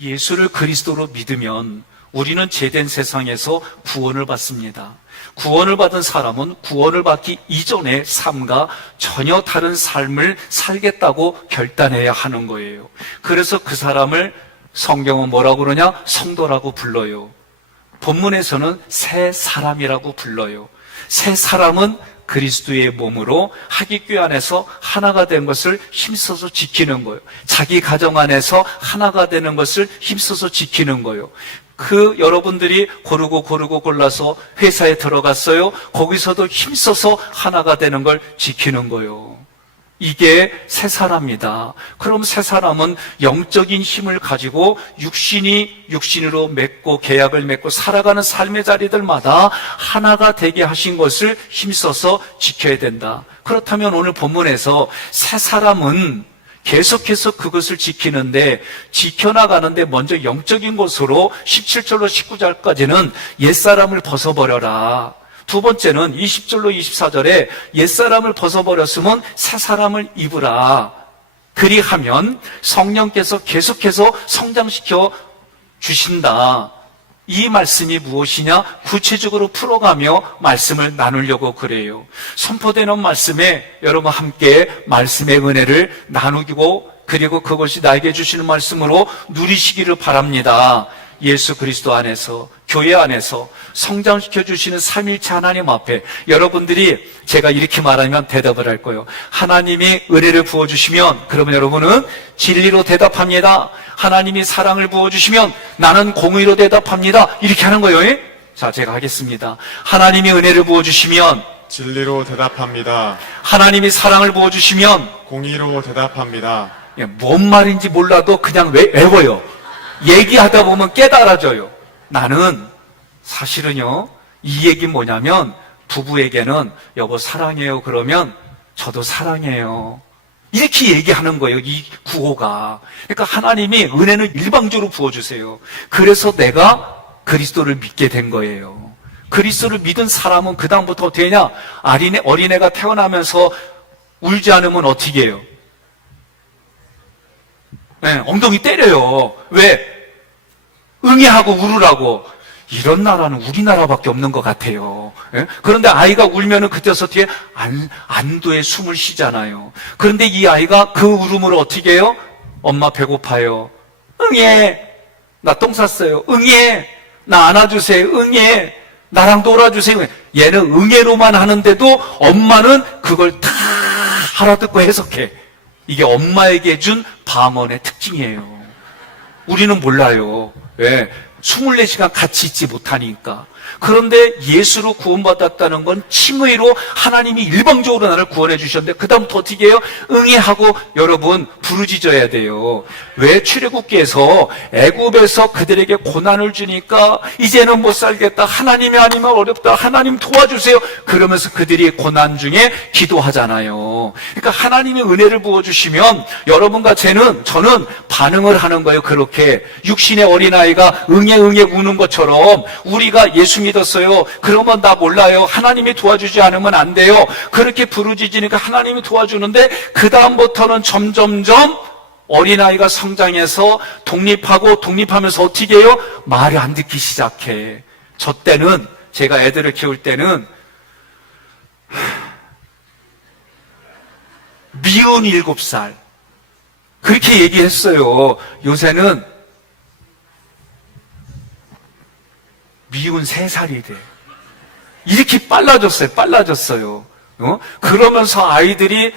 예수를 그리스도로 믿으면 우리는 죄된 세상에서 구원을 받습니다. 구원을 받은 사람은 구원을 받기 이전의 삶과 전혀 다른 삶을 살겠다고 결단해야 하는 거예요. 그래서 그 사람을 성경은 뭐라고 그러냐? 성도라고 불러요. 본문에서는 새 사람이라고 불러요. 새 사람은 그리스도의 몸으로 하기교회 안에서 하나가 된 것을 힘써서 지키는 거예요. 자기 가정 안에서 하나가 되는 것을 힘써서 지키는 거예요. 여러분들이 고르고 골라서 회사에 들어갔어요. 거기서도 힘써서 하나가 되는 걸 지키는 거예요. 이게 새 사람이다. 그럼 새 사람은 영적인 힘을 가지고 육신으로 맺고 계약을 맺고 살아가는 삶의 자리들마다 하나가 되게 하신 것을 힘써서 지켜야 된다. 그렇다면 오늘 본문에서 새 사람은 계속해서 그것을 지키는데, 지켜나가는데 먼저 영적인 것으로 17절로 19절까지는 옛사람을 벗어버려라. 두 번째는 20절로 24절에 옛사람을 벗어버렸으면 새사람을 입으라. 그리하면 성령께서 계속해서 성장시켜 주신다. 이 말씀이 무엇이냐? 구체적으로 풀어가며 말씀을 나누려고 그래요. 선포되는 말씀에 여러분 함께 말씀의 은혜를 나누고, 그리고 그것이 나에게 주시는 말씀으로 누리시기를 바랍니다. 예수 그리스도 안에서, 교회 안에서 성장시켜 주시는 삼위일체 하나님 앞에 여러분들이 제가 이렇게 말하면 대답을 할 거예요. 하나님이 은혜를 부어주시면 그러면 여러분은 진리로 대답합니다. 하나님이 사랑을 부어주시면 나는 공의로 대답합니다. 이렇게 하는 거예요. 자, 제가 하겠습니다. 하나님이 은혜를 부어주시면 진리로 대답합니다. 하나님이 사랑을 부어주시면 공의로 대답합니다. 뭔 말인지 몰라도 그냥 외워요. 얘기하다 보면 깨달아져요. 나는 사실은요, 이 얘기 뭐냐면 부부에게는 여보 사랑해요 그러면 저도 사랑해요, 이렇게 얘기하는 거예요. 이 구호가. 그러니까 하나님이 은혜는 일방적으로 부어주세요. 그래서 내가 그리스도를 믿게 된 거예요. 그리스도를 믿은 사람은 그 다음부터 어떻게 하냐? 어린애가 태어나면서 울지 않으면 어떻게 해요? 네, 엉덩이 때려요. 왜? 응애하고 울으라고. 이런 나라는 우리나라밖에 없는 것 같아요. 예? 그런데 아이가 울면은 그때서 뒤에 안도의 숨을 쉬잖아요. 그런데 이 아이가 그 울음으로 어떻게 해요? 엄마 배고파요. 응애. 나 똥 쌌어요. 응애. 나 안아주세요. 응애. 나랑 놀아주세요. 얘는 응애로만 하는데도 엄마는 그걸 다 알아듣고 해석해. 이게 엄마에게 준 방언의 특징이에요. 우리는 몰라요. 왜? 24시간 같이 있지 못하니까. 그런데 예수로 구원받았다는 건 칭의로 하나님이 일방적으로 나를 구원해 주셨는데 그 다음부터 어떻게 해요? 응애하고 여러분 부르짖어야 돼요. 왜? 출애굽기에서 애굽에서 그들에게 고난을 주니까 이제는 못 살겠다, 하나님이 아니면 어렵다, 하나님 도와주세요, 그러면서 그들이 고난 중에 기도하잖아요. 그러니까 하나님이 은혜를 부어주시면 여러분과 저는 반응을 하는 거예요. 그렇게 육신의 어린아이가 응애 우는 것처럼 우리가 예수 믿었어요. 그러면 나 몰라요. 하나님이 도와주지 않으면 안 돼요. 그렇게 부르짖으니까 하나님이 도와주는데 그 다음부터는 점점점 어린아이가 성장해서 독립하면서 어떻게 해요? 말을 안 듣기 시작해. 저 때는 제가 애들을 키울 때는 미운 7살 그렇게 얘기했어요. 요새는 미운 3살이 돼. 이렇게 빨라졌어요. 그러면서 아이들이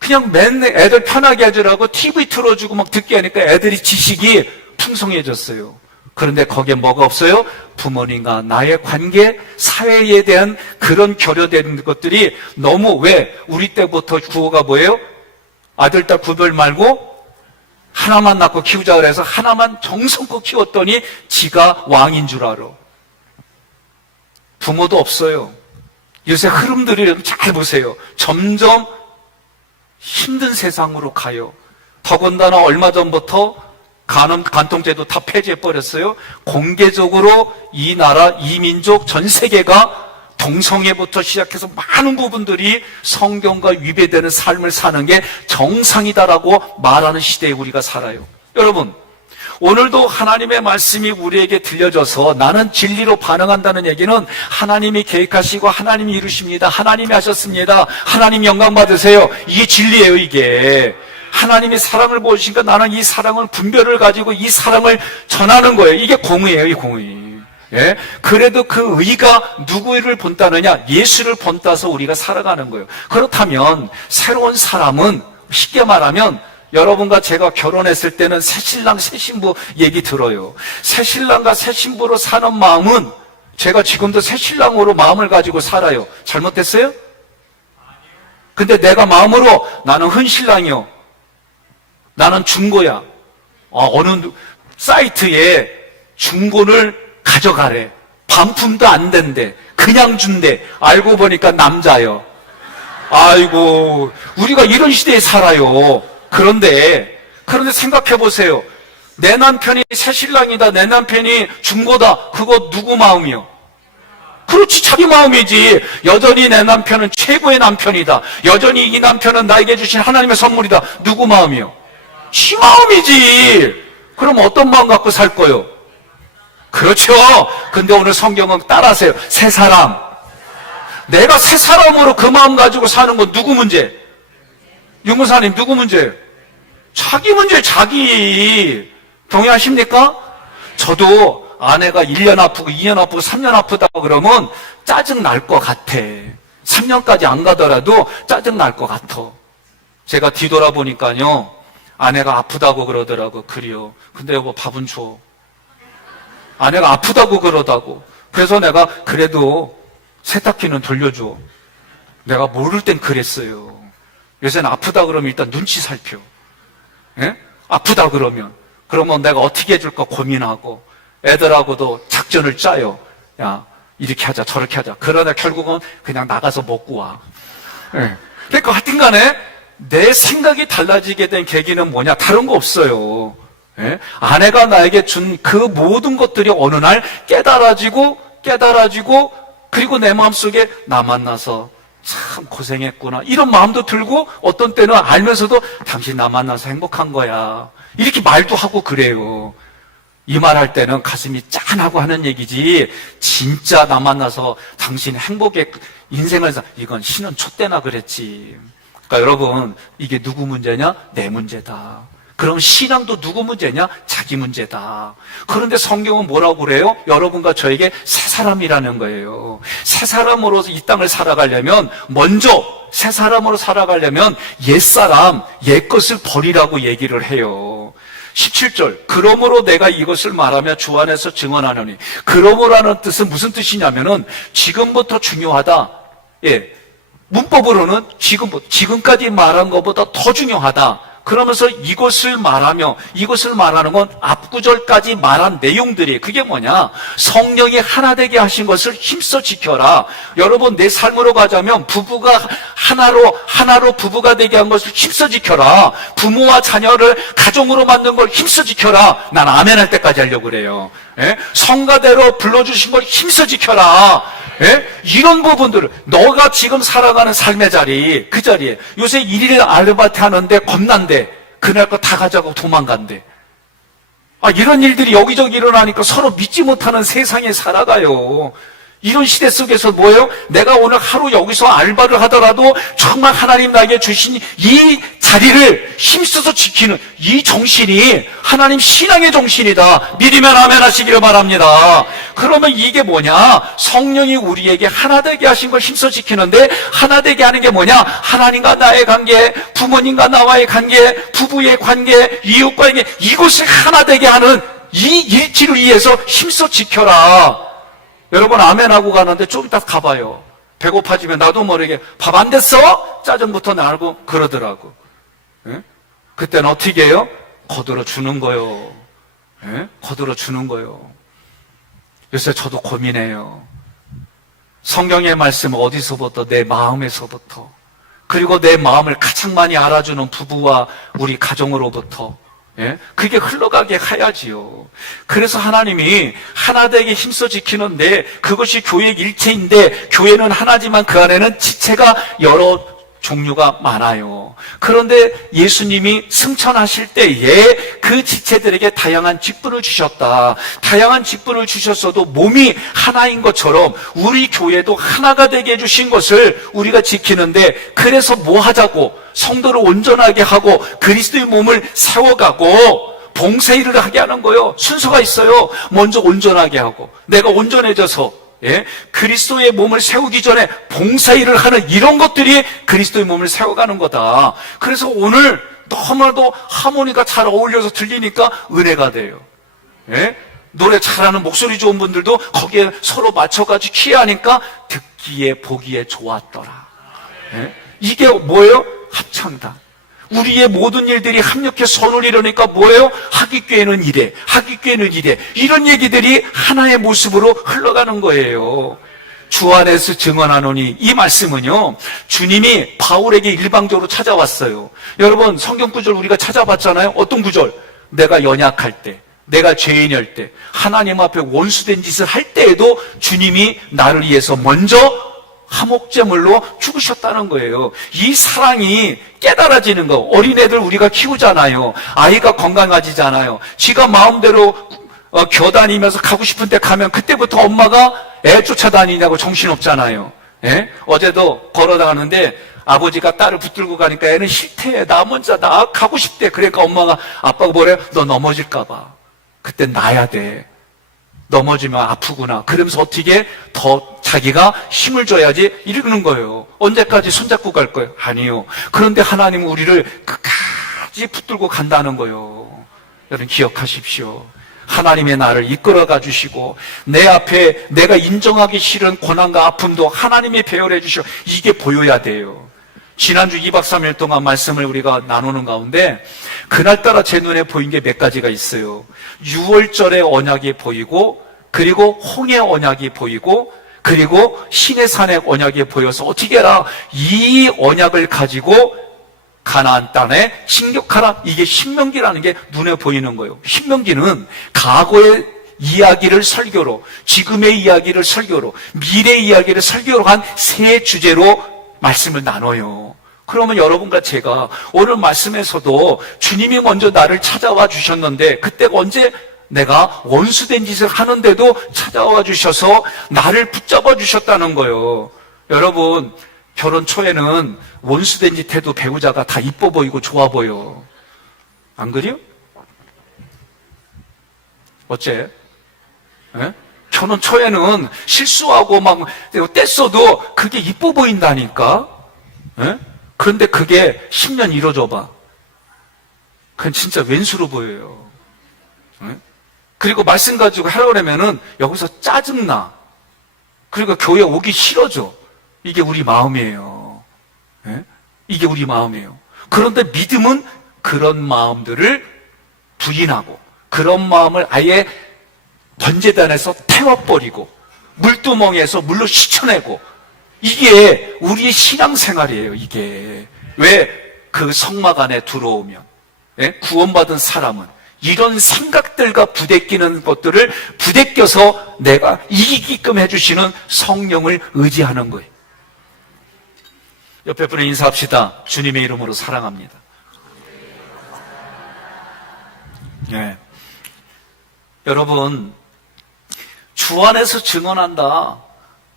그냥 맨날 애들 편하게 해주라고 TV 틀어주고 막 듣게 하니까 애들이 지식이 풍성해졌어요. 그런데 거기에 뭐가 없어요? 부모님과 나의 관계, 사회에 대한 그런 결여되는 것들이 너무, 왜? 우리 때부터 구호가 뭐예요? 아들, 딸 구별 말고 하나만 낳고 키우자 그래서 하나만 정성껏 키웠더니 지가 왕인 줄 알아. 부모도 없어요. 요새 흐름들을 잘 보세요. 점점 힘든 세상으로 가요. 더군다나 얼마 전부터 간통죄도 다 폐지해버렸어요. 공개적으로 이 나라, 이 민족, 전 세계가 동성애부터 시작해서 많은 부분들이 성경과 위배되는 삶을 사는 게 정상이다라고 말하는 시대에 우리가 살아요. 여러분, 오늘도 하나님의 말씀이 우리에게 들려져서 나는 진리로 반응한다는 얘기는 하나님이 계획하시고 하나님이 이루십니다. 하나님이 하셨습니다. 하나님 영광 받으세요. 이게 진리예요, 이게. 하나님이 사랑을 보시니까 나는 이 사랑을 분별을 가지고 이 사랑을 전하는 거예요. 이게 공의예요, 이 공의. 예? 그래도 그 의가 누구를 본다느냐? 예수를 본따서 우리가 살아가는 거예요. 그렇다면 새로운 사람은 쉽게 말하면 여러분과 제가 결혼했을 때는 새신랑 새신부 얘기 들어요. 새신랑과 새신부로 사는 마음은 제가 지금도 새신랑으로 마음을 가지고 살아요. 잘못됐어요? 근데 내가 마음으로 나는 흔신랑이요, 나는 중고야, 어느 사이트에 중고를 가져가래. 반품도 안 된대. 그냥 준대. 알고 보니까 남자요. 아이고, 우리가 이런 시대에 살아요. 그런데 생각해 보세요. 내 남편이 새신랑이다, 내 남편이 중고다. 그거 누구 마음이요? 그렇지, 자기 마음이지. 여전히 내 남편은 최고의 남편이다. 여전히 이 남편은 나에게 주신 하나님의 선물이다. 누구 마음이요? 지 마음이지. 그럼 어떤 마음 갖고 살 거요? 그렇죠. 근데 오늘 성경은 따라하세요. 새 사람. 내가 새 사람으로 그 마음 가지고 사는 건 누구 문제? 유무사님, 누구 문제? 자기 문제, 자기. 동의하십니까? 저도 아내가 1년 아프고 2년 아프고 3년 아프다고 그러면 짜증 날 것 같아. 3년까지 안 가더라도 짜증 날 것 같아. 제가 뒤돌아보니까요, 아내가 아프다고 그러더라고. 그래요. 근데 여보, 밥은 줘. 아내가 아프다고 그러다고. 그래서 내가 그래도 세탁기는 돌려줘. 내가 모를 땐 그랬어요. 요새는 아프다 그러면 일단 눈치 살펴. 예? 아프다 그러면 내가 어떻게 해줄까 고민하고 애들하고도 작전을 짜요. 야, 이렇게 하자 저렇게 하자. 그러다 결국은 그냥 나가서 먹고 와. 예. 그러니까 하여튼 간에 내 생각이 달라지게 된 계기는 뭐냐? 다른 거 없어요. 예? 아내가 나에게 준 그 모든 것들이 어느 날 깨달아지고 그리고 내 마음속에 나 만나서 참 고생했구나 이런 마음도 들고, 어떤 때는 알면서도 당신 나 만나서 행복한 거야 이렇게 말도 하고 그래요. 이 말할 때는 가슴이 짠하고 하는 얘기지, 진짜 나 만나서 당신 행복의 인생을 이건 신은 촛대나 그랬지. 그러니까 여러분, 이게 누구 문제냐? 내 문제다. 그럼 신앙도 누구 문제냐? 자기 문제다. 그런데 성경은 뭐라고 그래요? 여러분과 저에게 새 사람이라는 거예요. 새 사람으로서 이 땅을 살아가려면, 먼저 새 사람으로 살아가려면 옛사람, 옛것을 버리라고 얘기를 해요. 17절, 그러므로 내가 이것을 말하며 주 안에서 증언하노니. 그러므로라는 뜻은 무슨 뜻이냐면은 지금부터 중요하다. 예, 문법으로는 지금까지 말한 것보다 더 중요하다. 그러면서 이것을 말하는 건 앞구절까지 말한 내용들이, 그게 뭐냐? 성령이 하나 되게 하신 것을 힘써 지켜라. 여러분, 내 삶으로 가자면 부부가 하나로 부부가 되게 한 것을 힘써 지켜라. 부모와 자녀를 가정으로 만든 걸 힘써 지켜라. 난 아멘 할 때까지 하려고 그래요. 예? 성가대로 불러주신 걸 힘써 지켜라. 예? 이런 부분들을, 너가 지금 살아가는 삶의 자리, 그 자리에 요새 일일 아르바이트 하는데 겁난데 그날 거 다 가져가고 도망간대. 이런 일들이 여기저기 일어나니까 서로 믿지 못하는 세상에 살아가요. 이런 시대 속에서 뭐예요? 내가 오늘 하루 여기서 알바를 하더라도 정말 하나님 나에게 주신 이 자리를 힘써서 지키는 이 정신이 하나님 신앙의 정신이다. 믿으면 아멘 하시기를 바랍니다. 그러면 이게 뭐냐? 성령이 우리에게 하나 되게 하신 걸 힘써 지키는데, 하나 되게 하는 게 뭐냐? 하나님과 나의 관계, 부모님과 나와의 관계, 부부의 관계, 이웃과의 관계, 이것을 하나 되게 하는 이 일치를 위해서 힘써 지켜라. 여러분, 아멘하고 가는데 좀 이따 가봐요. 배고파지면 나도 모르게 밥 안 됐어? 짜증부터 나고 그러더라고. 예? 그때는 어떻게 해요? 거들어 주는 거요. 예? 거들어 주는 거요. 요새 저도 고민해요. 성경의 말씀은 어디서부터? 내 마음에서부터. 그리고 내 마음을 가장 많이 알아주는 부부와 우리 가정으로부터. 예? 그게 흘러가게 해야지요. 그래서 하나님이 하나 되게 힘써 지키는데, 그것이 교회의 일체인데, 교회는 하나지만 그 안에는 지체가 여러 종류가 많아요. 그런데 예수님이 승천하실 때에 그 지체들에게 다양한 직분을 주셨다. 다양한 직분을 주셨어도 몸이 하나인 것처럼 우리 교회도 하나가 되게 해주신 것을 우리가 지키는데, 그래서 뭐 하자고? 성도를 온전하게 하고 그리스도의 몸을 세워가고 봉사일을 하게 하는 거예요. 순서가 있어요. 먼저 온전하게 하고, 내가 온전해져서 그리스도의 몸을 세우기 전에 봉사일을 하는 이런 것들이 그리스도의 몸을 세워가는 거다. 그래서 오늘 너무나도 하모니가 잘 어울려서 들리니까 은혜가 돼요. 노래 잘하는 목소리 좋은 분들도 거기에 서로 맞춰가지고 취하니까 듣기에 보기에 좋았더라. 이게 뭐예요? 합창단. 우리의 모든 일들이 합력해 선을 이루니까 뭐예요? 하기교회는 이래, 하기교회는 이래, 이런 얘기들이 하나의 모습으로 흘러가는 거예요. 주 안에서 증언하노니, 이 말씀은요, 주님이 바울에게 일방적으로 찾아왔어요. 여러분, 성경 구절 우리가 찾아봤잖아요. 어떤 구절? 내가 연약할 때, 내가 죄인일 때, 하나님 앞에 원수된 짓을 할 때에도 주님이 나를 위해서 먼저 화목제물로 죽으셨다는 거예요. 이 사랑이 깨달아지는 거. 어린애들 우리가 키우잖아요. 아이가 건강해지잖아요. 지가 마음대로 겨다니면서 가고 싶은 데 가면 그때부터 엄마가 애 쫓아다니냐고 정신없잖아요. 어제도 걸어다가는데 아버지가 딸을 붙들고 가니까 애는 싫대. 나 먼저 나 가고 싶대. 그러니까 엄마가, 아빠가 뭐래요? 너 넘어질까 봐. 그때 놔야 돼. 넘어지면 아프구나. 그러면서 어떻게 더 자기가 힘을 줘야지 이러는 거예요. 언제까지 손잡고 갈 거예요? 아니요. 그런데 하나님은 우리를 끝까지 붙들고 간다는 거예요. 여러분 기억하십시오. 하나님의 나를 이끌어가 주시고 내 앞에 내가 인정하기 싫은 고난과 아픔도 하나님이 배열해 주시고, 이게 보여야 돼요. 지난주 2박 3일 동안 말씀을 우리가 나누는 가운데 그날따라 제 눈에 보인 게 몇 가지가 있어요. 6월절의 언약이 보이고, 그리고 홍해 언약이 보이고, 그리고 시내산의 언약이 보여서 어떻게 해라, 이 언약을 가지고 가나안 땅에 진격하라. 이게 신명기라는 게 눈에 보이는 거예요. 신명기는 과거의 이야기를 설교로, 지금의 이야기를 설교로, 미래의 이야기를 설교로 한 세 주제로 말씀을 나눠요. 그러면 여러분과 제가 오늘 말씀에서도 주님이 먼저 나를 찾아와 주셨는데, 그때가 언제? 내가 원수된 짓을 하는데도 찾아와 주셔서 나를 붙잡아 주셨다는 거예요. 여러분, 결혼 초에는 원수된 짓 해도 배우자가 다 이뻐 보이고 좋아 보여. 안 그래요? 어째? 결혼 초에는 실수하고 막 뗐어도 그게 이뻐 보인다니까. 그런데 그게 10년 이뤄져 봐. 그건 진짜 왼수로 보여요. 그리고 말씀 가지고 하려고 그러면은 여기서 짜증나. 그리고 교회 오기 싫어져. 이게 우리 마음이에요. 이게 우리 마음이에요. 그런데 믿음은 그런 마음들을 부인하고, 그런 마음을 아예 번제단에서 태워버리고, 물두멍에서 물로 씻어내고, 이게 우리의 신앙생활이에요. 이게 왜 그 성막 안에 들어오면 구원받은 사람은 이런 생각들과 부대끼는 것들을 부대껴서 내가 이기게끔 해주시는 성령을 의지하는 거예요. 옆에 분에 인사합시다. 주님의 이름으로 사랑합니다. 여러분, 주 안에서 증언한다.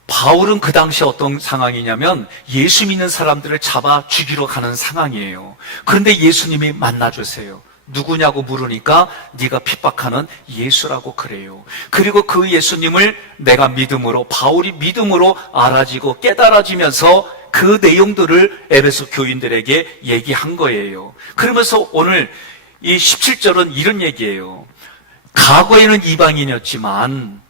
바울은 그 당시 어떤 상황이냐면 예수 믿는 사람들을 잡아 죽이러 가는 상황이에요. 그런데 예수님이 만나주세요. 누구냐고 물으니까 네가 핍박하는 예수라고 그래요. 그리고 그 예수님을 내가 믿음으로, 바울이 믿음으로 알아지고 깨달아지면서 그 내용들을 에베소 교인들에게 얘기한 거예요. 그러면서 오늘 이 17절은 이런 얘기예요. 과거에는 이방인이었지만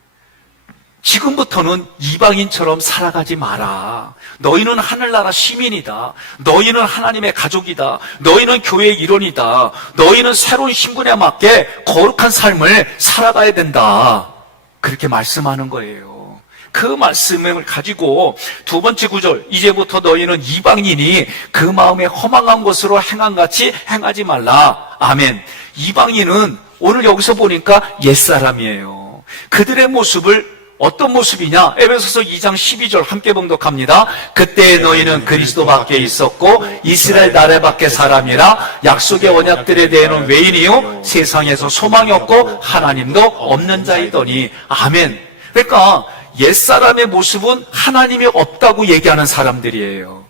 지금부터는 이방인처럼 살아가지 마라. 너희는 하늘나라 시민이다. 너희는 하나님의 가족이다. 너희는 교회의 일원이다. 너희는 새로운 신분에 맞게 거룩한 삶을 살아가야 된다. 그렇게 말씀하는 거예요. 그 말씀을 가지고 두 번째 구절, 이제부터 너희는 이방인이 그 마음에 허망한 것으로 행한같이 행하지 말라. 아멘. 이방인은 오늘 여기서 보니까 옛사람이에요. 그들의 모습을 어떤 모습이냐? 에베소서 2장 12절 함께 봉독합니다. 그때 너희는 그리스도 밖에 있었고 이스라엘 나라 밖에 사람이라 약속의 언약들에 대해는 외인이요 세상에서 소망이 없고 하나님도 없는 자이더니. 아멘. 그러니까 옛사람의 모습은 하나님이 없다고 얘기하는 사람들이에요.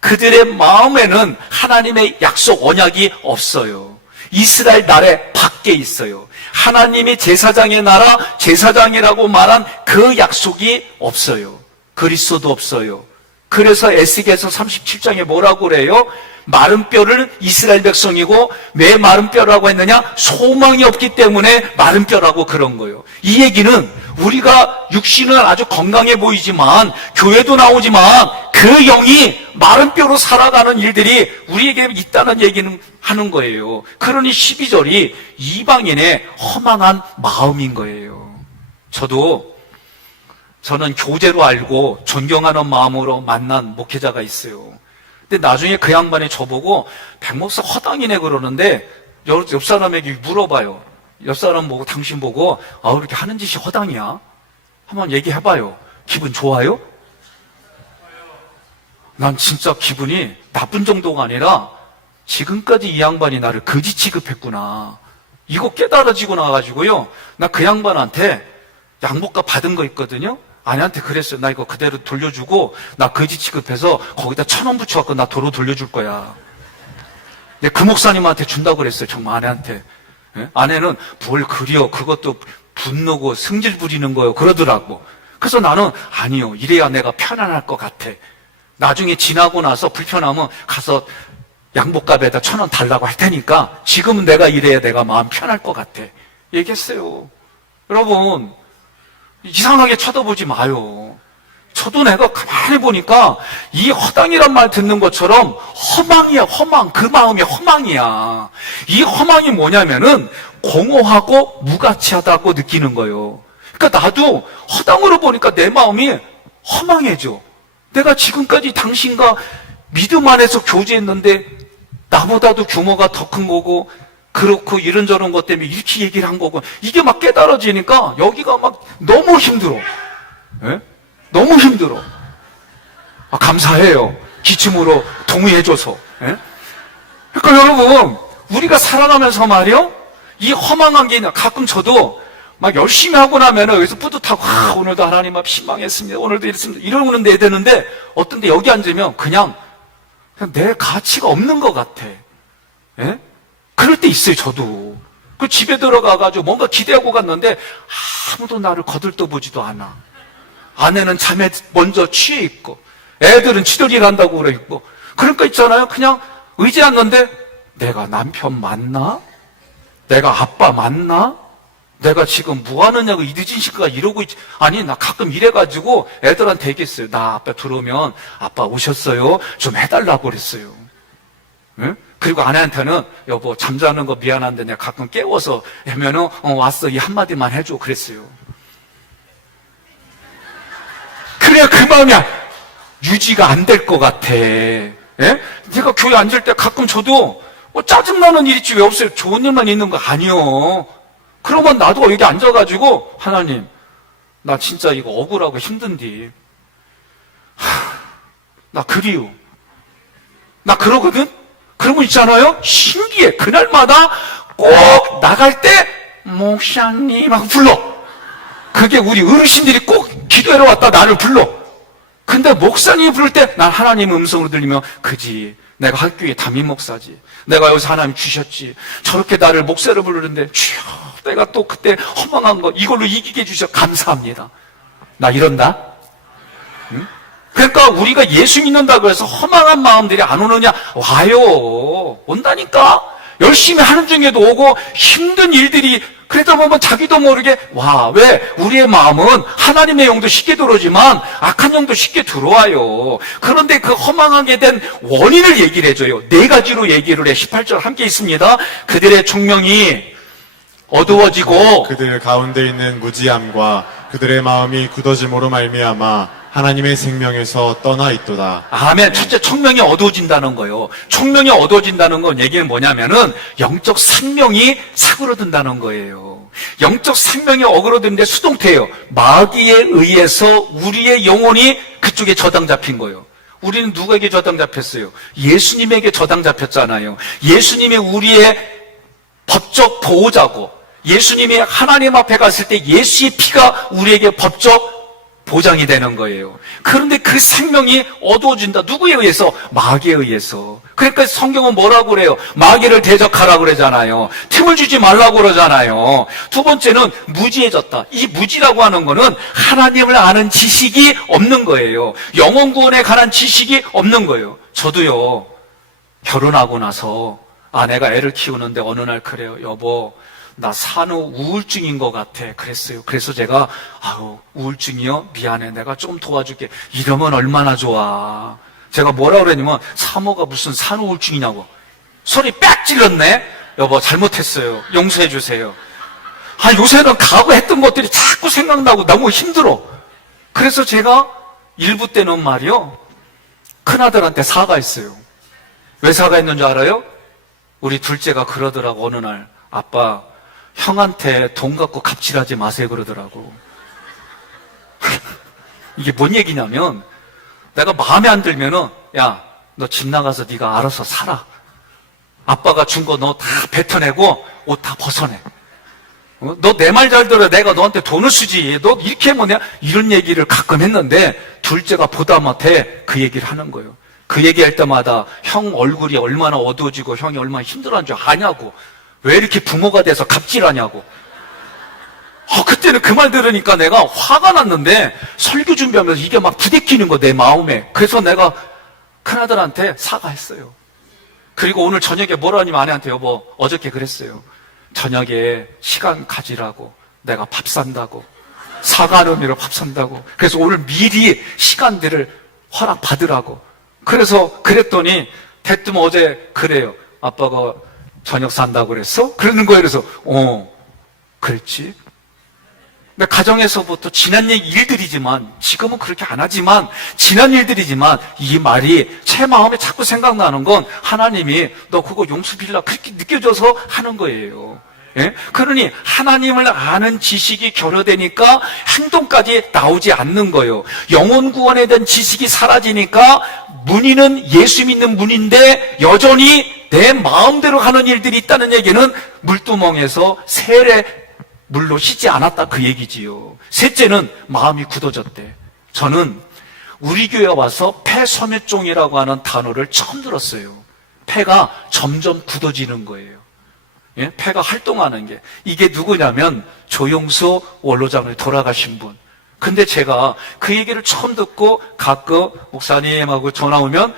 그들의 마음에는 하나님의 약속 언약이 없어요. 이스라엘 나라 밖에 있어요. 하나님이 제사장의 나라, 제사장이라고 말한 그 약속이 없어요. 그리스도도 없어요. 그래서 에스겔서 37장에 뭐라고 그래요? 마른 뼈를 이스라엘 백성이고 왜 마른 뼈라고 했느냐? 소망이 없기 때문에 마른 뼈라고 그런 거예요. 이 얘기는 우리가 육신은 아주 건강해 보이지만 교회도 나오지만 그 영이 마른 뼈로 살아가는 일들이 우리에게 있다는 얘기는 하는 거예요. 그러니 12절이 이방인의 허망한 마음인 거예요. 저는 교제로 알고 존경하는 마음으로 만난 목회자가 있어요. 근데 나중에 그 양반이 저보고 백목사 허당이네 그러는데 옆 사람에게 물어봐요. 옆 사람 보고 당신 보고 이렇게 하는 짓이 허당이야? 한번 얘기해봐요. 기분 좋아요? 난 진짜 기분이 나쁜 정도가 아니라 지금까지 이 양반이 나를 거지 취급했구나. 이거 깨달아지고 나가지고요. 나 그 양반한테 양복값 받은 거 있거든요. 아내한테 그랬어요. 나 이거 그대로 돌려주고 나 거지 취급해서 거기다 1,000원 붙여갖고 나 도로 돌려줄 거야. 근데 그 목사님한테 준다고 그랬어요. 정말 아내한테. 예? 아내는 뭘 그려 그것도 분노고 승질 부리는 거예요 그러더라고. 그래서 나는 아니요 이래야 내가 편안할 것 같아. 나중에 지나고 나서 불편하면 가서 양복값에다 1,000원 달라고 할 테니까 지금은 내가 이래야 내가 마음 편할 것 같아 얘기했어요. 여러분 이상하게 쳐다보지 마요. 저도 내가 가만히 보니까 이 허당이란 말 듣는 것처럼 허망이야. 허망. 그 마음이 허망이야. 이 허망이 뭐냐면은 공허하고 무가치하다고 느끼는 거예요. 그러니까 나도 허당으로 보니까 내 마음이 허망해져. 내가 지금까지 당신과 믿음 안에서 교제했는데 나보다도 규모가 더 큰 거고 그렇고 이런저런 것 때문에 이렇게 얘기를 한 거고 이게 막 깨달아지니까 여기가 막 너무 힘들어. 예? 너무 힘들어. 감사해요. 기침으로 동의해줘서. 예? 그러니까 여러분 우리가 살아가면서 말이요 이 허망한 게 있냐. 가끔 저도 막 열심히 하고 나면 여기서 뿌듯하고 오늘도 하나님 앞 신망했습니다. 오늘도 이랬습니다. 이러는 데 되는데 어떤 데 여기 앉으면 그냥 내 가치가 없는 것 같아. 예? 그럴 때 있어요. 저도. 그 집에 들어가가지고 뭔가 기대하고 갔는데 아무도 나를 거들떠보지도 않아. 아내는 잠에 먼저 취해 있고 애들은 지들일 한다고 그래 있고 그러니까 있잖아요. 그냥 의지했는데 내가 남편 맞나? 내가 아빠 맞나? 내가 지금 뭐 하느냐고 이 늦은 시간에 이러고 있지. 아니 나 가끔 이래가지고 애들한테 얘기했어요. 나 아빠 들어오면 아빠 오셨어요? 좀 해달라고 그랬어요. 응? 그리고 아내한테는 여보 잠자는 거 미안한데 내가 가끔 깨워서 하면은 왔어 이 한마디만 해줘 그랬어요. 그래야 그 마음이 유지가 안 될 것 같아. 예? 제가 교회 앉을 때 가끔 저도 짜증나는 일이 왜 없어요. 좋은 일만 있는 거 아니요. 그러면 나도 여기 앉아가지고 하나님 나 진짜 이거 억울하고 힘든디 나 그리워. 나 그러거든? 그러면 있잖아요. 신기해. 그날마다 꼭 나갈 때 목사님 하고 불러. 그게 우리 어르신들이 꼭 기도하러 왔다 나를 불러. 근데 목사님이 부를 때 난 하나님 음성으로 들리면 그지 내가 학교에 담임 목사지. 내가 여기서 하나님 주셨지. 저렇게 나를 목사로 부르는데 주여 내가 또 그때 허망한 거 이걸로 이기게 해주셔 감사합니다. 나 이런다. 응? 그러니까 우리가 예수 믿는다고 해서 허망한 마음들이 안 오느냐? 와요. 온다니까. 열심히 하는 중에도 오고 힘든 일들이 그러다 보면 자기도 모르게 와, 왜? 우리의 마음은 하나님의 영도 쉽게 들어오지만 악한 영도 쉽게 들어와요. 그런데 그 허망하게 된 원인을 얘기를 해줘요. 4가지로 얘기를 해. 18절 함께 있습니다. 그들의 총명이 어두워지고 그들 가운데 있는 무지함과 그들의 마음이 굳어짐으로 말미암아 하나님의 생명에서 떠나 있도다. 아멘. 첫째, 총명이 어두워진다는 거예요. 총명이 어두워진다는 건 얘기는 뭐냐면은 영적 생명이 사그러든다는 거예요. 영적 생명이 어그러드는데 수동태예요. 마귀에 의해서 우리의 영혼이 그쪽에 저당 잡힌 거예요. 우리는 누구에게 저당 잡혔어요? 예수님에게 저당 잡혔잖아요. 예수님이 우리의 법적 보호자고, 예수님이 하나님 앞에 갔을 때 예수의 피가 우리에게 법적 보장이 되는 거예요. 그런데 그 생명이 어두워진다. 누구에 의해서? 마귀에 의해서. 그러니까 성경은 뭐라고 그래요? 마귀를 대적하라고 그러잖아요. 틈을 주지 말라고 그러잖아요. 두 번째는 무지해졌다. 이 무지라고 하는 거는 하나님을 아는 지식이 없는 거예요. 영혼 구원에 관한 지식이 없는 거예요. 저도요, 결혼하고 나서 아내가 애를 키우는데 어느 날 그래요. 여보, 나 산후 우울증인 것 같아. 그랬어요. 그래서 제가, 우울증이요? 미안해. 내가 좀 도와줄게. 이러면 얼마나 좋아. 제가 뭐라 그랬냐면, 사모가 무슨 산후 우울증이냐고. 소리 빽 찔렀네? 여보, 잘못했어요. 용서해 주세요. 요새는 각오했던 것들이 자꾸 생각나고 너무 힘들어. 그래서 제가 일부 때는 말이요, 큰아들한테 사과했어요. 왜 사과했는 줄 알아요? 우리 둘째가 그러더라고. 어느 날, 아빠, 형한테 돈 갖고 갑질하지 마세요 그러더라고. 이게 뭔 얘기냐면, 내가 마음에 안 들면은, 야, 너 집 나가서 네가 알아서 살아. 아빠가 준 거 너 다 뱉어내고 옷 다 벗어내. 너 내 말 잘 들어. 내가 너한테 돈을 쓰지. 너 이렇게 하면 내가 이런 얘기를 가끔 했는데, 둘째가 보다 못해 그 얘기를 하는 거예요. 그 얘기할 때마다 형 얼굴이 얼마나 어두워지고 형이 얼마나 힘들어하는 줄 아냐고. 왜 이렇게 부모가 돼서 갑질하냐고. 그때는 그 말 들으니까 내가 화가 났는데, 설교 준비하면서 이게 막 부대끼는 거, 내 마음에. 그래서 내가 큰아들한테 사과했어요. 그리고 오늘 저녁에 뭐라 하냐면 아내한테, 여보, 어저께 그랬어요. 저녁에 시간 가지라고. 내가 밥 산다고. 사과하는 의미로 밥 산다고. 그래서 오늘 미리 시간들을 허락 받으라고. 그래서 그랬더니, 대뜸 어제 그래요. 아빠가 저녁 산다고 그랬어? 그러는 거예요. 그래서 그랬지. 근데 가정에서부터 지난 일들이지만, 지금은 그렇게 안 하지만, 지난 일들이지만, 이 말이 제 마음에 자꾸 생각나는 건 하나님이 너 그거 용서 빌라 그렇게 느껴져서 하는 거예요. 예? 그러니 하나님을 아는 지식이 결여되니까 행동까지 나오지 않는 거예요. 영혼 구원에 대한 지식이 사라지니까 문의는 예수 믿는 문인데 여전히 내 마음대로 하는 일들이 있다는 얘기는 물두멍에서 세례 물로 쉬지 않았다 그 얘기지요. 셋째는 마음이 굳어졌대. 저는 우리 교회에 와서 폐섬유종이라고 하는 단어를 처음 들었어요. 폐가 점점 굳어지는 거예요. 예? 폐가 활동하는 게. 이게 누구냐면 조용수 원로장을 돌아가신 분. 근데 제가 그 얘기를 처음 듣고 가끔 목사님하고 전화 오면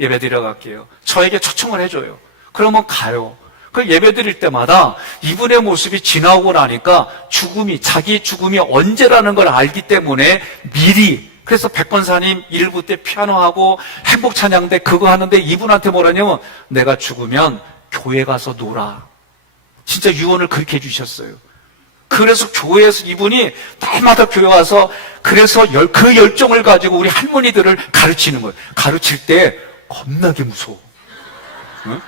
예배 드려 갈게요. 저에게 초청을 해줘요. 그러면 가요. 그 예배 드릴 때마다 이분의 모습이 지나오고 나니까 자기 죽음이 언제라는 걸 알기 때문에 미리, 그래서 백권사님 1부 때 피아노하고 행복찬양대 그거 하는데 이분한테 뭐라냐면 내가 죽으면 교회 가서 놀아. 진짜 유언을 그렇게 해주셨어요. 그래서 교회에서 이분이 날마다 교회 와서 그래서 그 열정을 가지고 우리 할머니들을 가르치는 거예요. 가르칠 때 겁나게 무서워. 응?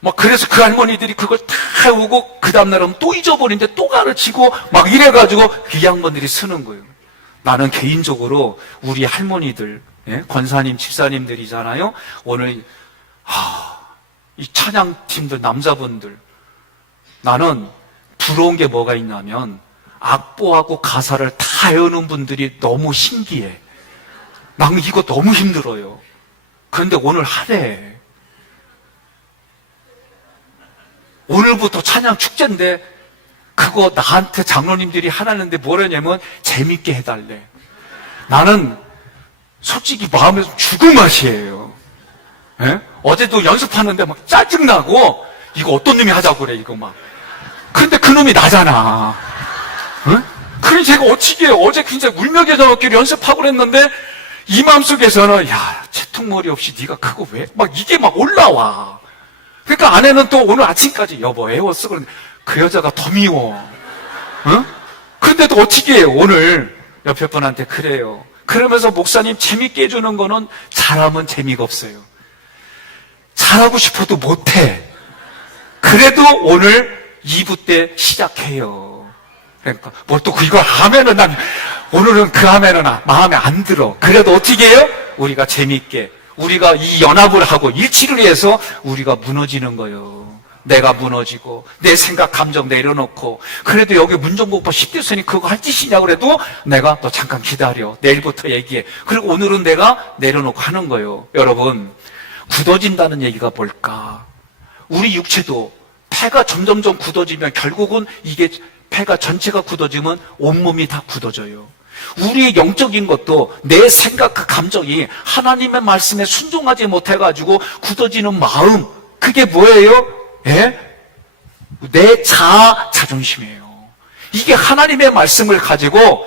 막 그래서 그 할머니들이 그걸 다 오고 그 다음날은 또 잊어버리는데 또 가르치고 막 이래가지고 이 양반들이 쓰는 거예요. 나는 개인적으로 우리 할머니들, 권사님, 집사님들이잖아요. 오늘 이 찬양팀들 남자분들, 나는 부러운 게 뭐가 있냐면 악보하고 가사를 다 외우는 분들이 너무 신기해. 나는 이거 너무 힘들어요. 그런데 오늘 하래. 오늘부터 찬양 축제인데 그거 나한테 장로님들이 하라는데 뭐라냐면 재밌게 해달래. 나는 솔직히 마음에서 죽을 맛이에요. 예? 어제도 연습하는데 막 짜증나고 이거 어떤 놈이 하자고 그래 이거 막. 근데 그 놈이 나잖아. 응? 그래 제가 어찌게 어제 굉장히 울며겨져 먹기로 연습하고 그랬는데 이 마음속에서는 채통머리 없이 네가 그거 왜? 막 이게 막 올라와. 그러니까 아내는 또 오늘 아침까지 여보 애웠어. 그런데 그 여자가 더 미워. 응? 그런데도 어떻게 해요? 오늘 옆에 분한테 그래요. 그러면서 목사님 재밌게 해주는 거는 잘하면 재미가 없어요. 잘하고 싶어도 못해. 그래도 오늘 2부 때 시작해요. 그러니까 뭐 또 이거 하면은 난 오늘은 그 하면은 마음에 안 들어. 그래도 어떻게 해요? 우리가 재미있게 우리가 이 연합을 하고 일치를 위해서 우리가 무너지는 거예요. 내가 무너지고 내 생각 감정 내려놓고 그래도 여기 문정국파 10대선이 그거 할 짓이냐고 그래도 내가 너 잠깐 기다려 내일부터 얘기해. 그리고 오늘은 내가 내려놓고 하는 거예요. 여러분, 굳어진다는 얘기가 뭘까? 우리 육체도 폐가 점점점 굳어지면 결국은 이게 폐가 전체가 굳어지면 온몸이 다 굳어져요. 우리의 영적인 것도 내 생각 그 감정이 하나님의 말씀에 순종하지 못해가지고 굳어지는 마음, 그게 뭐예요? 예? 내 자존심이에요. 이게 하나님의 말씀을 가지고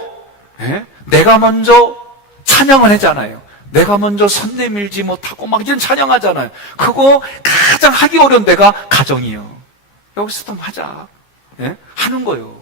내가 먼저 찬양을 하잖아요. 내가 먼저 손 내밀지 못하고 막 이런 찬양하잖아요. 그거 가장 하기 어려운 데가 가정이에요. 여기서 좀 하자. 하는 거예요.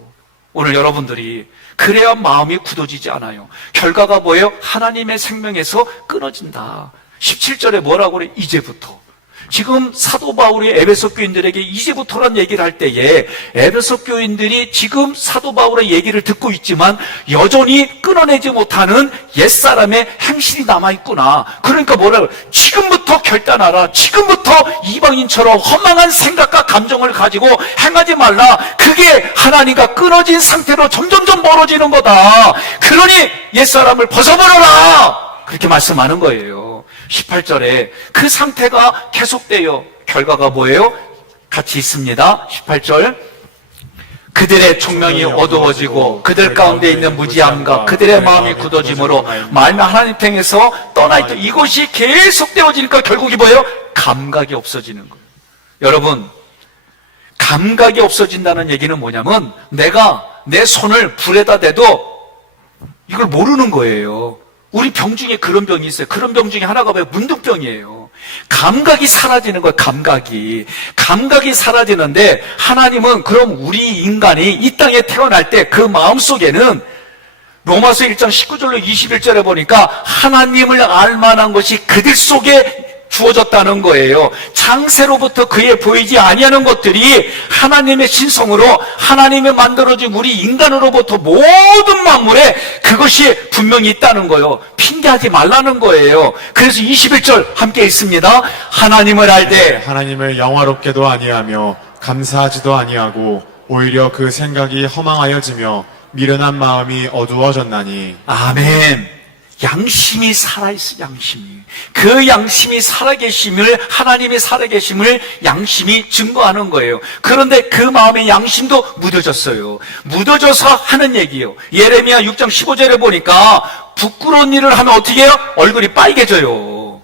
오늘 여러분들이 그래야 마음이 굳어지지 않아요. 결과가 뭐예요? 하나님의 생명에서 끊어진다. 17절에 뭐라고 그래? 이제부터. 지금 사도 바울이 에베소 교인들에게 이제부터란 얘기를 할 때에 에베소 교인들이 지금 사도 바울의 얘기를 듣고 있지만 여전히 끊어내지 못하는 옛사람의 행실이 남아있구나. 그러니까 뭐라고? 지금부터 결단하라. 지금부터 이방인처럼 허망한 생각과 감정을 가지고 행하지 말라. 그게 하나님과 끊어진 상태로 점점점 멀어지는 거다. 그러니 옛사람을 벗어버려라. 그렇게 말씀하는 거예요. 18절에 그 상태가 계속돼요. 결과가 뭐예요? 같이 있습니다. 18절. 그들의 총명이 어두워지고 그들 가운데 있는 무지함과 그들의 마음이 굳어짐으로 말며 하나님 편에서 떠나있다. 이것이 계속되어지니까 결국이 뭐예요? 감각이 없어지는 거예요. 여러분, 감각이 없어진다는 얘기는 뭐냐면 내가 내 손을 불에다 대도 이걸 모르는 거예요. 우리 병 중에 그런 병이 있어요. 그런 병 중에 하나가 뭐예요? 문둥병이에요. 감각이 사라지는 거예요. 감각이 사라지는데 하나님은 그럼 우리 인간이 이 땅에 태어날 때 그 마음속에는 로마서 1장 19절로 21절에 보니까 하나님을 알 만한 것이 그들 속에 주어졌다는 거예요. 창세로부터 그에 보이지 아니하는 것들이 하나님의 신성으로 하나님의 만들어진 우리 인간으로부터 모든 만물에 그것이 분명히 있다는 거예요. 핑계하지 말라는 거예요. 그래서 21절 함께 있습니다. 하나님을 알되 하나님을 영화롭게도 아니하며 감사하지도 아니하고 오히려 그 생각이 허망하여지며 미련한 마음이 어두워졌나니. 아멘. 양심이 살아있어. 그 양심이 살아계심을, 하나님의 살아계심을 양심이 증거하는 거예요. 그런데 그 마음의 양심도 묻어졌어요. 묻어져서 하는 얘기예요. 예레미야 6장 15절에 보니까 부끄러운 일을 하면 어떻게 해요? 얼굴이 빨개져요.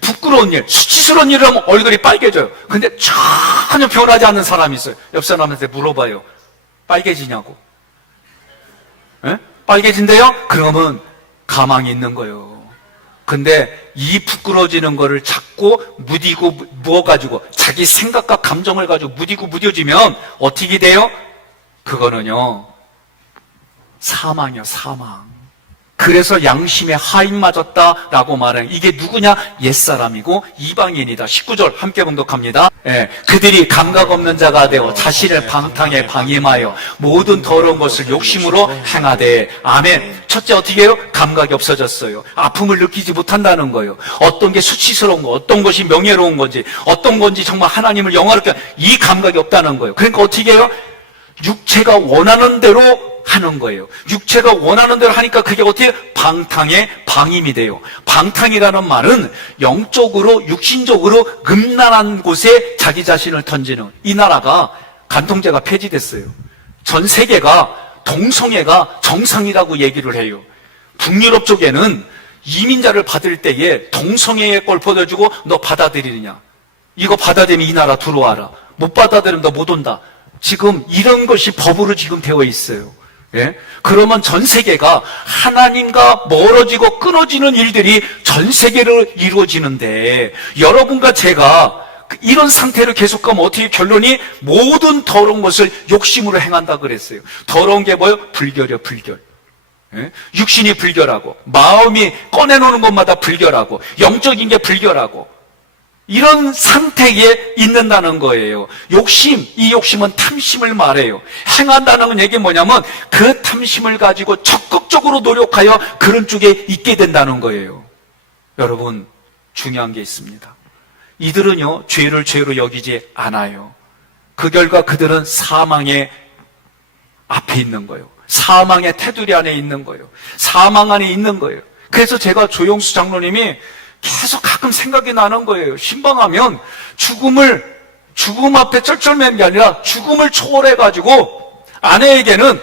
부끄러운 일, 수치스러운 일을 하면 얼굴이 빨개져요. 근데 전혀 변하지 않는 사람이 있어요. 옆 사람한테 물어봐요. 빨개지냐고. 빨개진대요? 그러면 가망이 있는 거예요. 근데 이 부끄러워지는 거를 자꾸 무디고 무어가지고 자기 생각과 감정을 가지고 무디고 무뎌지면 어떻게 돼요? 그거는요 사망이요, 사망. 그래서 양심에 하인 맞았다라고 말해요. 이게 누구냐? 옛사람이고 이방인이다. 19절 함께 봉독합니다. 그들이 감각 없는 자가 되어 자신을 방탕에 방임하여 모든 더러운 것을 욕심으로 행하되. 아멘. 첫째 어떻게 해요? 감각이 없어졌어요. 아픔을 느끼지 못한다는 거예요. 어떤 게 수치스러운 거, 어떤 것이 명예로운 건지, 어떤 건지 정말 하나님을 영화롭게 이 감각이 없다는 거예요. 그러니까 어떻게 해요? 육체가 원하는 대로 하는 거예요. 육체가 원하는 대로 하니까 그게 어떻게 방탕의 방임이 돼요. 방탕이라는 말은 영적으로 육신적으로 음란한 곳에 자기 자신을 던지는. 이 나라가 간통죄가 폐지됐어요. 전 세계가 동성애가 정상이라고 얘기를 해요. 북유럽 쪽에는 이민자를 받을 때에 동성애에 걸 보여주고 너 받아들이느냐, 이거 받아들이면 이 나라 들어와라, 못 받아들이면 너 못 온다. 지금 이런 것이 법으로 지금 되어 있어요. 그러면 전 세계가 하나님과 멀어지고 끊어지는 일들이 전 세계로 이루어지는데 여러분과 제가 이런 상태로 계속 가면 어떻게 결론이 모든 더러운 것을 욕심으로 행한다 그랬어요. 더러운 게 뭐예요? 불결이요, 불결. 육신이 불결하고 마음이 꺼내놓는 것마다 불결하고 영적인 게 불결하고 이런 상태에 있는다는 거예요. 욕심, 이 욕심은 탐심을 말해요. 행한다는 얘기 뭐냐면 그 탐심을 가지고 적극적으로 노력하여 그런 쪽에 있게 된다는 거예요. 여러분, 중요한 게 있습니다. 이들은요, 죄를 죄로 여기지 않아요. 그 결과 그들은 사망의 앞에 있는 거예요. 사망의 테두리 안에 있는 거예요. 사망 안에 있는 거예요. 그래서 제가 조영수 장로님이 계속 가끔 생각이 나는 거예요. 신방하면 죽음 앞에 쩔쩔매는 게 아니라 죽음을 초월해가지고 아내에게는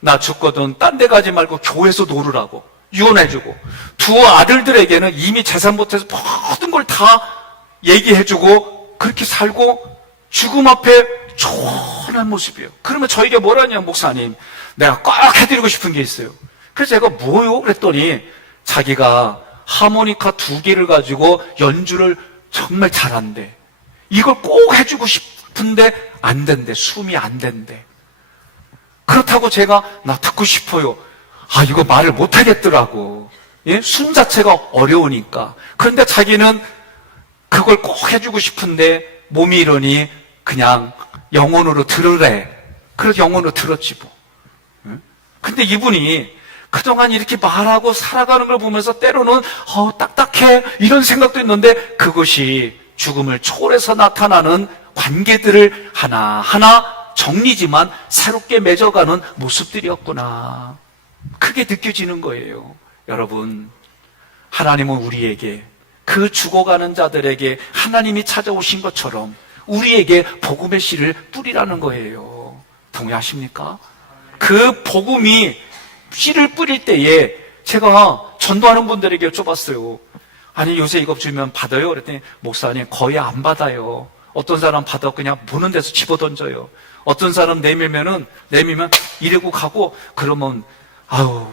나 죽거든 딴 데 가지 말고 교회에서 놀으라고 유언해주고, 두 아들들에게는 이미 재산부터 해서 모든 걸 다 얘기해주고 그렇게 살고 죽음 앞에 초원한 모습이에요. 그러면 저에게 뭐라냐, 목사님 내가 꼭 해드리고 싶은 게 있어요. 그래서 제가 뭐요? 그랬더니 자기가 하모니카 2개를 가지고 연주를 정말 잘한대. 이걸 꼭 해주고 싶은데 안 된대. 숨이 안 된대. 그렇다고 제가 나 듣고 싶어요. 이거 말을 못 하겠더라고. 예? 숨 자체가 어려우니까. 그런데 자기는 그걸 꼭 해주고 싶은데 몸이 이러니 그냥 영혼으로 들으래. 그래서 영혼으로 들었지 뭐. 근데 이분이 그동안 이렇게 말하고 살아가는 걸 보면서 때로는 딱딱해 이런 생각도 있는데 그것이 죽음을 초월해서 나타나는 관계들을 하나하나 정리지만 새롭게 맺어가는 모습들이었구나. 그게 느껴지는 거예요. 여러분, 하나님은 우리에게, 그 죽어가는 자들에게 하나님이 찾아오신 것처럼 우리에게 복음의 씨를 뿌리라는 거예요. 동의하십니까? 그 복음이 씨를 뿌릴 때에 제가 전도하는 분들에게 여쭤봤어요. 아니 요새 이거 주면 받아요? 그랬더니 목사님 거의 안 받아요. 어떤 사람 받아 그냥 보는 데서 집어던져요. 어떤 사람 내밀면 이러고 가고, 그러면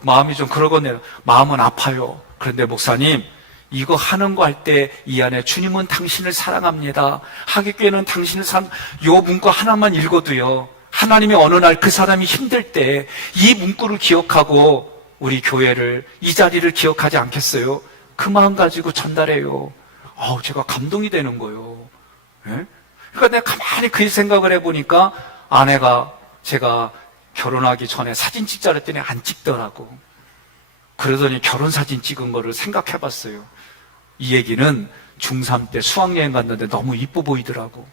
마음이 좀 그러겠네요. 마음은 아파요. 그런데 목사님 이거 하는 거 할 때 이 안에 주님은 당신을 사랑합니다. 하객교회는 당신을 요 문구 하나만 읽어도요, 하나님이 어느 날 그 사람이 힘들 때 이 문구를 기억하고 우리 교회를, 이 자리를 기억하지 않겠어요? 그 마음 가지고 전달해요. 제가 감동이 되는 거예요. 예? 그러니까 내가 가만히 그 생각을 해보니까 아내가 제가 결혼하기 전에 사진 찍자 그랬더니 안 찍더라고. 그러더니 결혼 사진 찍은 거를 생각해 봤어요. 이 얘기는 중3 때 수학여행 갔는데 너무 이뻐 보이더라고.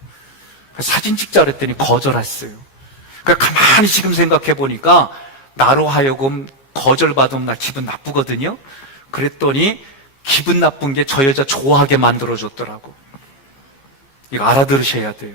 사진 찍자 그랬더니 거절했어요. 그러니까 가만히 지금 생각해 보니까 나로 하여금 거절받으면 나 기분 나쁘거든요. 그랬더니 기분 나쁜 게 저 여자 좋아하게 만들어줬더라고. 이거 알아들으셔야 돼요.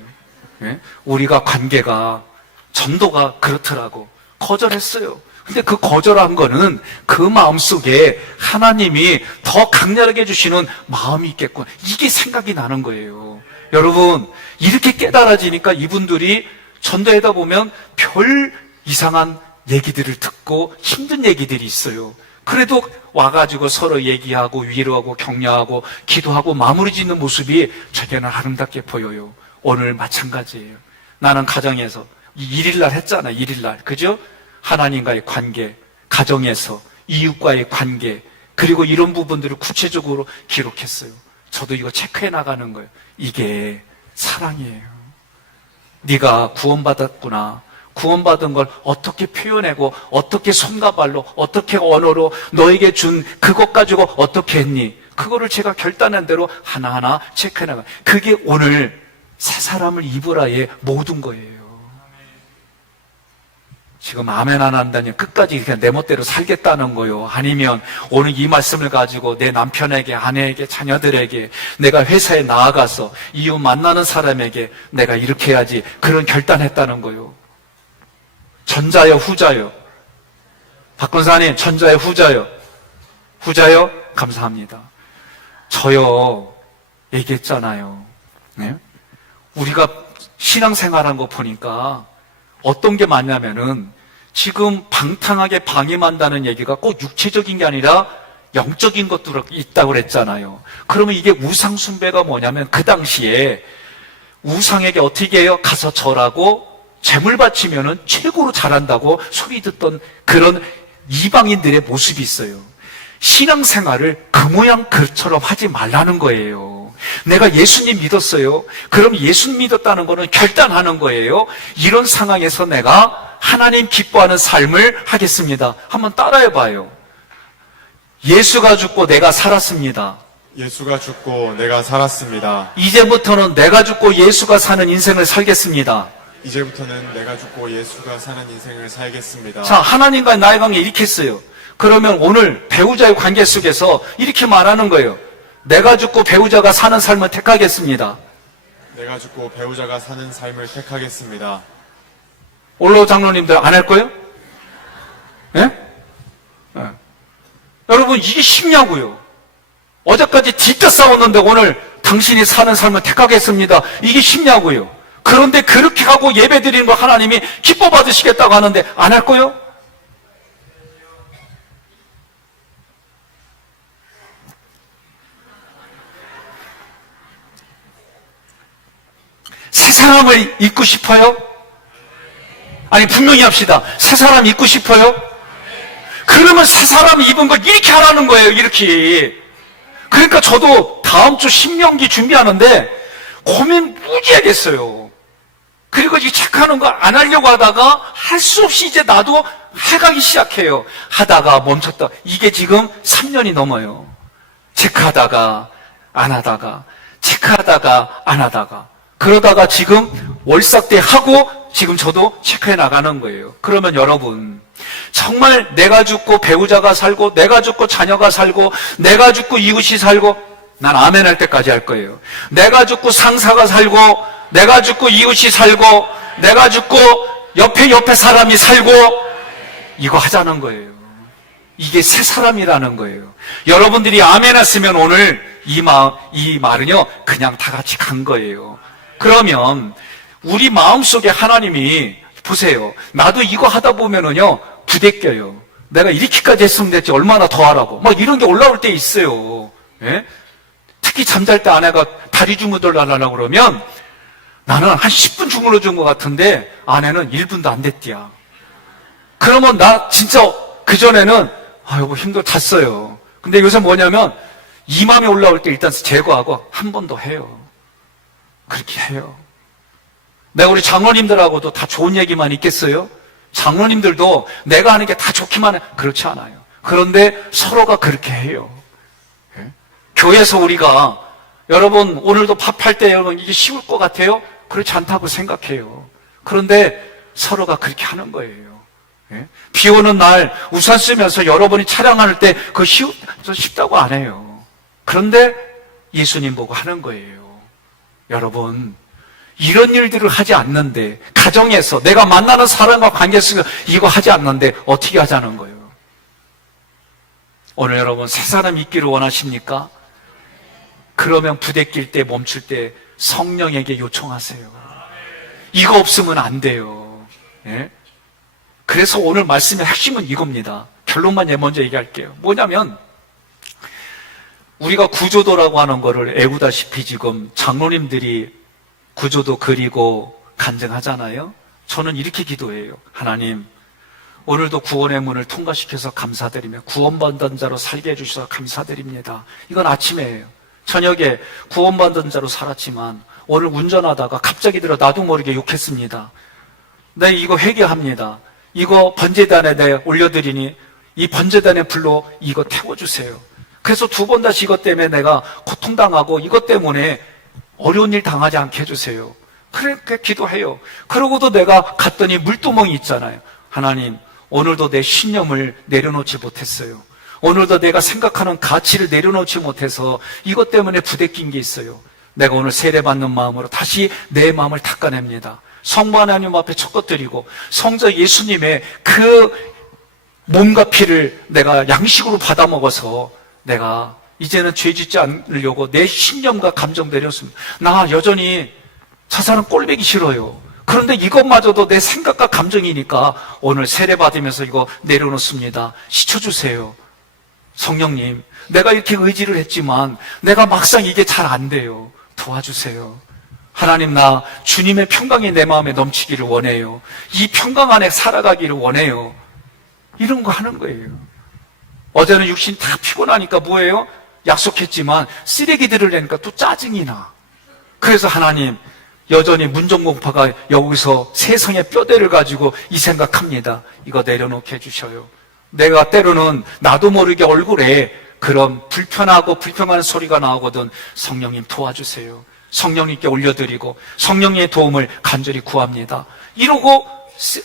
예? 우리가 관계가, 전도가 그렇더라고. 거절했어요. 근데 그 거절한 거는 그 마음속에 하나님이 더 강렬하게 해주시는 마음이 있겠구나. 이게 생각이 나는 거예요. 여러분, 이렇게 깨달아지니까 이분들이 전도하다 보면 별 이상한 얘기들을 듣고 힘든 얘기들이 있어요. 그래도 와가지고 서로 얘기하고 위로하고 격려하고 기도하고 마무리 짓는 모습이 저에게는 아름답게 보여요. 오늘 마찬가지예요. 나는 가정에서 1일날 했잖아. 1일날. 그죠? 하나님과의 관계, 가정에서 이웃과의 관계, 그리고 이런 부분들을 구체적으로 기록했어요. 저도 이거 체크해 나가는 거예요. 이게 사랑이에요. 네가 구원받았구나. 구원받은 걸 어떻게 표현하고 어떻게 손과 발로 어떻게 언어로 너에게 준 그것 가지고 어떻게 했니? 그거를 제가 결단한 대로 하나하나 체크해 나가. 그게 오늘 새 사람을 입으라의 모든 거예요. 지금 아멘 안 한다니 끝까지 그냥 내 멋대로 살겠다는 거요. 아니면 오늘 이 말씀을 가지고 내 남편에게, 아내에게, 자녀들에게, 내가 회사에 나아가서 이웃 만나는 사람에게 내가 이렇게 해야지, 그런 결단했다는 거요. 전자요, 후자요? 박권사님, 전자요, 후자요? 후자요? 감사합니다. 저요, 얘기했잖아요. 네? 우리가 신앙생활한 거 보니까 어떤 게 맞냐면은 지금 방탕하게 방임한다는 얘기가 꼭 육체적인 게 아니라 영적인 것도 있다고 그랬잖아요. 그러면 이게 우상숭배가 뭐냐면 그 당시에 우상에게 어떻게 해요? 가서 절하고 제물 바치면은 최고로 잘한다고 소리 듣던 그런 이방인들의 모습이 있어요. 신앙생활을 그 모양 그처럼 하지 말라는 거예요. 내가 예수님 믿었어요. 그럼 예수님 믿었다는 거는 결단하는 거예요. 이런 상황에서 내가 하나님 기뻐하는 삶을 하겠습니다. 한번 따라해 봐요. 예수가 죽고 내가 살았습니다. 예수가 죽고 내가 살았습니다. 이제부터는 내가 죽고 예수가 사는 인생을 살겠습니다. 이제부터는 내가 죽고 예수가 사는 인생을 살겠습니다. 자, 하나님과 나의 관계 이렇게 했어요. 그러면 오늘 배우자의 관계 속에서 이렇게 말하는 거예요. 내가 죽고 배우자가 사는 삶을 택하겠습니다. 내가 죽고 배우자가 사는 삶을 택하겠습니다. 올로 장로님들 안 할 거예요? 예? 예. 여러분, 이게 쉽냐고요? 어제까지 뒤떠 싸웠는데 오늘 당신이 사는 삶을 택하겠습니다. 이게 쉽냐고요? 그런데 그렇게 하고 예배 드리는 거 하나님이 기뻐 받으시겠다고 하는데 안 할 거예요? 새 사람을 잊고 싶어요? 아니, 분명히 합시다. 새 사람 잊고 싶어요? 그러면 새 사람 입은 걸 이렇게 하라는 거예요, 이렇게. 그러니까 저도 다음 주 신명기 준비하는데 고민 무지하게 했어요. 그리고 이 체크하는 거 안 하려고 하다가 할 수 없이 이제 나도 해가기 시작해요. 하다가 멈췄다. 이게 지금 3년이 넘어요. 체크하다가 안 하다가 체크하다가 안 하다가 그러다가 지금 월삭대 하고 지금 저도 체크해 나가는 거예요. 그러면 여러분, 정말 내가 죽고 배우자가 살고 내가 죽고 자녀가 살고 내가 죽고 이웃이 살고, 난 아멘 할 때까지 할 거예요. 내가 죽고 상사가 살고 내가 죽고 이웃이 살고 내가 죽고 옆에 사람이 살고, 이거 하자는 거예요. 이게 새 사람이라는 거예요. 여러분들이 아멘 했으면 오늘 이 말은요 그냥 다 같이 간 거예요. 그러면 우리 마음속에 하나님이, 보세요, 나도 이거 하다 보면은요 부대껴요. 내가 이렇게까지 했으면 됐지 얼마나 더 하라고 막 이런 게 올라올 때 있어요. 예? 특히 잠잘 때 아내가 다리 주무들 하려고 그러면 나는 한 10분 주물러 준 것 같은데 아내는 1분도 안 됐디야. 그러면 나 진짜 그전에는 아이고 힘들 잤어요. 근데 요새 뭐냐면 이 마음이 올라올 때 일단 제거하고 한 번 더 해요. 그렇게 해요. 내가 우리 장로님들하고도 다 좋은 얘기만 있겠어요? 장로님들도 내가 하는 게 다 좋기만 해. 그렇지 않아요. 그런데 서로가 그렇게 해요. 예? 교회에서 우리가, 여러분 오늘도 밥할 때 여러분 이게 쉬울 것 같아요? 그렇지 않다고 생각해요. 그런데 서로가 그렇게 하는 거예요. 예? 비 오는 날 우산 쓰면서 여러분이 차량할 때 그거 쉽다고 안 해요. 그런데 예수님 보고 하는 거예요. 여러분, 이런 일들을 하지 않는데, 가정에서 내가 만나는 사람과 관계 속에서 이거 하지 않는데 어떻게 하자는 거예요? 오늘 여러분 새 사람 있기를 원하십니까? 그러면 부대낄 때 멈출 때 성령에게 요청하세요. 이거 없으면 안 돼요. 예? 그래서 오늘 말씀의 핵심은 이겁니다. 결론만 먼저 얘기할게요. 뭐냐면 우리가 구조도라고 하는 거를 애우다시피 지금 장로님들이 구조도 그리고 간증하잖아요. 저는 이렇게 기도해요. 하나님, 오늘도 구원의 문을 통과시켜서 감사드리며 구원받은 자로 살게 해주셔서 감사드립니다. 이건 아침에예요. 저녁에 구원받은 자로 살았지만 오늘 운전하다가 갑자기 들어 나도 모르게 욕했습니다. 네, 이거 회개합니다. 이거 번제단에 내 올려드리니 이 번제단의 불로 이거 태워주세요. 그래서 두 번 다시 이것 때문에 내가 고통당하고 이것 때문에 어려운 일 당하지 않게 해주세요. 그렇게 기도해요. 그러고도 내가 갔더니 물두멍이 있잖아요. 하나님, 오늘도 내 신념을 내려놓지 못했어요. 오늘도 내가 생각하는 가치를 내려놓지 못해서 이것 때문에 부대낀 게 있어요. 내가 오늘 세례받는 마음으로 다시 내 마음을 닦아냅니다. 성부 하나님 앞에 첫 것드리고 성자 예수님의 그 몸과 피를 내가 양식으로 받아먹어서 내가 이제는 죄 짓지 않으려고 내 신념과 감정 내렸습니다. 나 여전히 저 사람 꼴보기 싫어요. 그런데 이것마저도 내 생각과 감정이니까 오늘 세례받으면서 이거 내려놓습니다. 씻어주세요. 성령님, 내가 이렇게 의지를 했지만 내가 막상 이게 잘 안 돼요. 도와주세요. 하나님, 나 주님의 평강이 내 마음에 넘치기를 원해요. 이 평강 안에 살아가기를 원해요. 이런 거 하는 거예요. 어제는 육신 다 피곤하니까 뭐예요? 약속했지만 쓰레기들을 내니까 또 짜증이 나. 그래서 하나님, 여전히 문정공파가 여기서 세상의 뼈대를 가지고 이 생각합니다. 이거 내려놓게 해주셔요. 내가 때로는 나도 모르게 얼굴에 그런 불편하고 불평하는 소리가 나오거든. 성령님 도와주세요. 성령님께 올려드리고 성령님의 도움을 간절히 구합니다. 이러고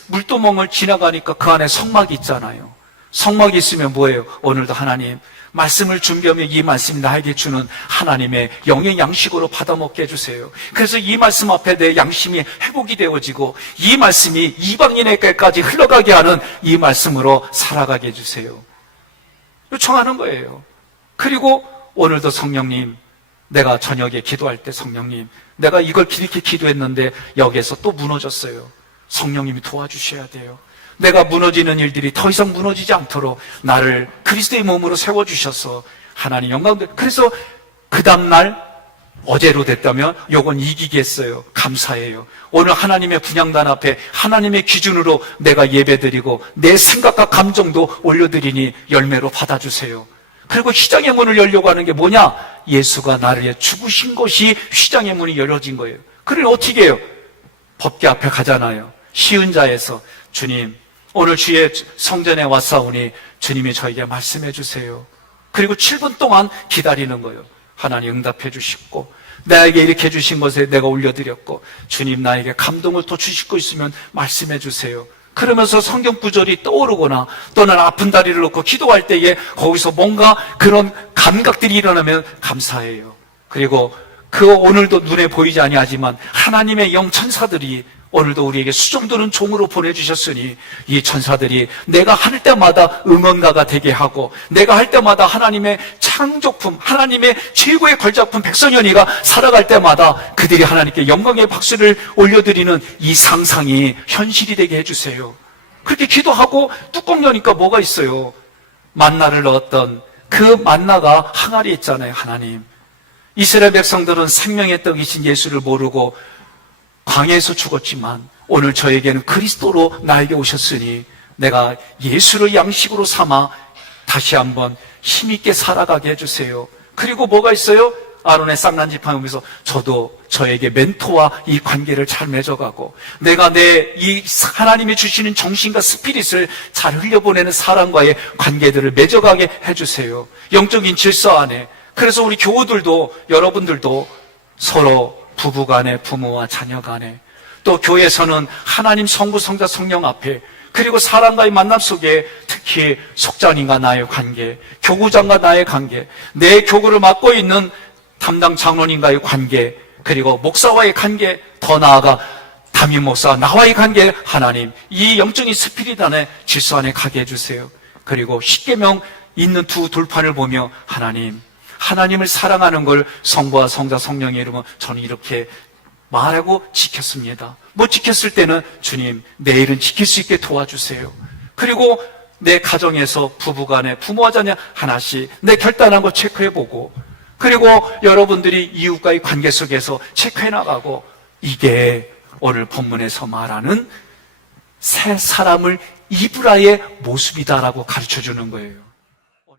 물도멍을 지나가니까 그 안에 성막이 있잖아요. 성막이 있으면 뭐예요? 오늘도 하나님 말씀을 준비하며 이 말씀이 나에게 주는 하나님의 영의 양식으로 받아먹게 해주세요. 그래서 이 말씀 앞에 내 양심이 회복이 되어지고 이 말씀이 이방인에게까지 흘러가게 하는 이 말씀으로 살아가게 해주세요. 요청하는 거예요. 그리고 오늘도 성령님, 내가 저녁에 기도할 때 성령님, 내가 이걸 이렇게 기도했는데 여기에서 또 무너졌어요. 성령님이 도와주셔야 돼요. 내가 무너지는 일들이 더 이상 무너지지 않도록 나를 그리스도의 몸으로 세워주셔서 하나님 영광. 그래서 그 다음날 어제로 됐다면 요건 이기겠어요. 감사해요. 오늘 하나님의 분향단 앞에 하나님의 기준으로 내가 예배드리고 내 생각과 감정도 올려드리니 열매로 받아주세요. 그리고 휘장의 문을 열려고 하는 게 뭐냐? 예수가 나를 위해 죽으신 것이 휘장의 문이 열어진 거예요. 그러니 어떻게 해요? 법궤 앞에 가잖아요. 쉬운 자에서 주님, 오늘 주의 성전에 왔사오니 주님이 저에게 말씀해 주세요. 그리고 7분 동안 기다리는 거예요. 하나님 응답해 주시고 나에게 이렇게 해주신 것에 내가 올려드렸고 주님 나에게 감동을 더 주실 거 있으면 말씀해 주세요. 그러면서 성경 구절이 떠오르거나 또는 아픈 다리를 놓고 기도할 때에 거기서 뭔가 그런 감각들이 일어나면 감사해요. 그리고 그 오늘도 눈에 보이지 아니하지만 하나님의 영 천사들이 오늘도 우리에게 수종드는 종으로 보내주셨으니 이 천사들이 내가 할 때마다 응원가가 되게 하고 내가 할 때마다 하나님의 창조품, 하나님의 최고의 걸작품 백성현이가 살아갈 때마다 그들이 하나님께 영광의 박수를 올려드리는 이 상상이 현실이 되게 해주세요. 그렇게 기도하고 뚜껑 여니까 뭐가 있어요? 만나를 넣었던 그 만나가 항아리에 있잖아요. 하나님, 이스라엘 백성들은 생명의 떡이신 예수를 모르고 광야에서 죽었지만 오늘 저에게는 그리스도로 나에게 오셨으니 내가 예수를 양식으로 삼아 다시 한번 힘있게 살아가게 해주세요. 그리고 뭐가 있어요? 아론의 쌍난지팡이면서 저도 저에게 멘토와 이 관계를 잘 맺어가고 내가 내 이 하나님이 주시는 정신과 스피릿을 잘 흘려보내는 사람과의 관계들을 맺어가게 해주세요. 영적인 질서 안에. 그래서 우리 교우들도 여러분들도 서로 부부간에, 부모와 자녀간에, 또 교회에서는 하나님 성부, 성자, 성령 앞에, 그리고 사람과의 만남 속에 특히 속장님과 나의 관계, 교구장과 나의 관계, 내 교구를 맡고 있는 담당 장로님과의 관계, 그리고 목사와의 관계, 더 나아가 담임 목사 나와의 관계, 하나님 이 영적인 스피릿 안에 질서 안에 가게 해주세요. 그리고 십계명 있는 두 돌판을 보며 하나님을 사랑하는 걸 성부와 성자 성령의 이름으로 저는 이렇게 말하고 지켰습니다. 못 지켰을 때는 주님 내일은 지킬 수 있게 도와주세요. 그리고 내 가정에서 부부간에 부모와 자녀 하나씩 내 결단한 거 체크해보고, 그리고 여러분들이 이웃과의 관계 속에서 체크해나가고, 이게 오늘 본문에서 말하는 새 사람을 이브라의 모습이다라고 가르쳐주는 거예요.